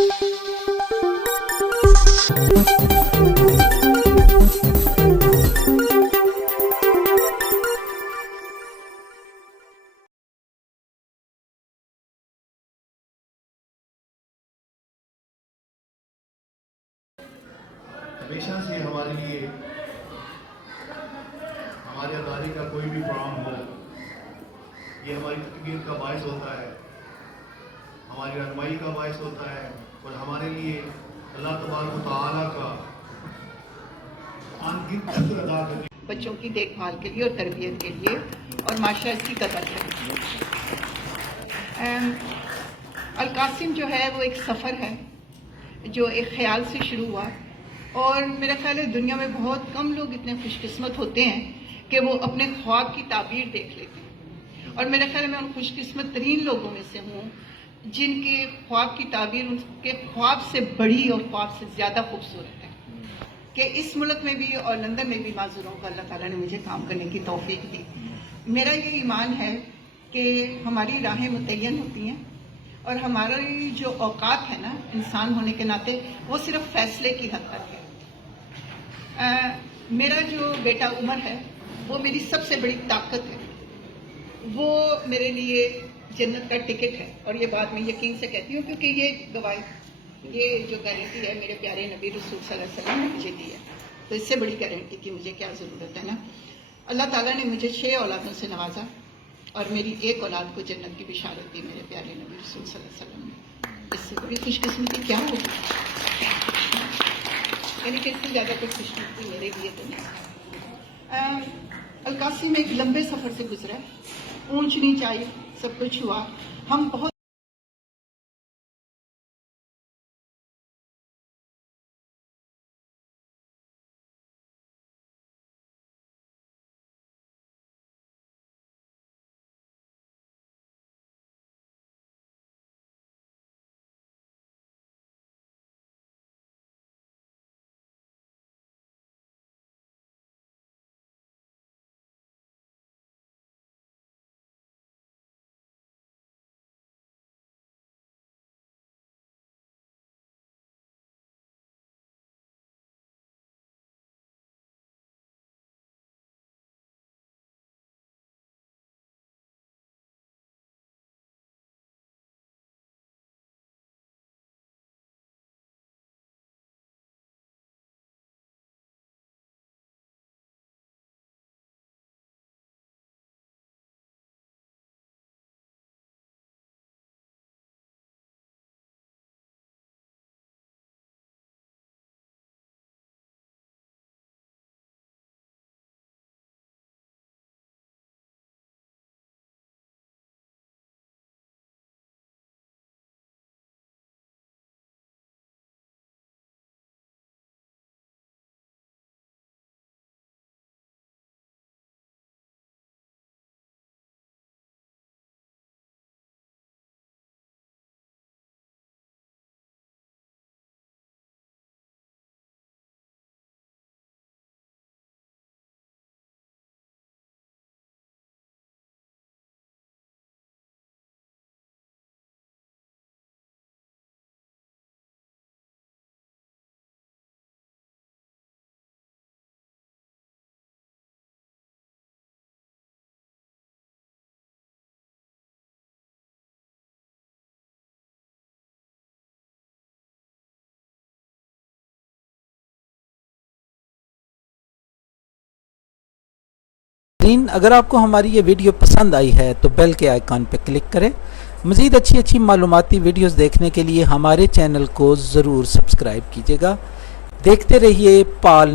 ہمیشہ سے ہمارے لیے ہمارے ادارے کا کوئی بھی پروگرام ہو، یہ ہماری تقویت کا باعث ہوتا ہے، ہماری رہنمائی کا باعث ہوتا ہے، اور ہمارے لیے اللہ تبارک و تعالیٰ کا انگنت شکر ادا کرنے، بچوں کی دیکھ بھال کے لیے اور تربیت کے لیے اور معاشرہ کی قدر کرنے کے لیے۔ القاسم جو ہے وہ ایک سفر ہے جو ایک خیال سے شروع ہوا، اور میرا خیال ہے دنیا میں بہت کم لوگ اتنے خوش قسمت ہوتے ہیں کہ وہ اپنے خواب کی تعبیر دیکھ لیتے ہیں، اور میرا خیال ہے میں ان خوش قسمت ترین لوگوں میں سے ہوں جن کے خواب کی تعبیر ان کے خواب سے بڑی اور خواب سے زیادہ خوبصورت ہے، کہ اس ملک میں بھی اور لندن میں بھی معذوروں کو اللہ تعالیٰ نے مجھے کام کرنے کی توفیق دی۔ میرا یہ ایمان ہے کہ ہماری راہیں متعین ہوتی ہیں، اور ہماری جو اوقات ہے نا انسان ہونے کے ناطے وہ صرف فیصلے کی حد تک ہے۔ میرا جو بیٹا عمر ہے وہ میری سب سے بڑی طاقت ہے، وہ میرے لیے جنت کا ٹکٹ ہے، اور یہ بات میں یقین سے کہتی ہوں کیونکہ یہ گواہی، یہ جو گارنٹی ہے میرے پیارے نبی رسول صلی اللہ علیہ وسلم نے مجھے دی ہے، تو اس سے بڑی گارنٹی کی مجھے کیا ضرورت ہے نا۔ اللہ تعالیٰ نے مجھے 6 اولادوں سے نوازا، اور میری ایک اولاد کو جنت کی بشارت دی میرے پیارے نبی رسول صلی اللہ علیہ وسلم نے۔ اس سے بڑی خوش قسمتی کیا ہوگی؟ یعنی کہ اس سے زیادہ کوئی خوش قسمتی میرے لیے تو نہیں۔ القاسم ایک لمبے سفر سے گزرا ہے، اونچ نیچ آئی، سب کچھ ہوا، ہم بہت اگر آپ کو ہماری یہ ویڈیو پسند آئی ہے تو بیل کے آئیکن پہ کلک کریں۔ مزید اچھی معلوماتی ویڈیوز دیکھنے کے لیے ہمارے چینل کو ضرور سبسکرائب کیجیے گا۔ دیکھتے رہیے پال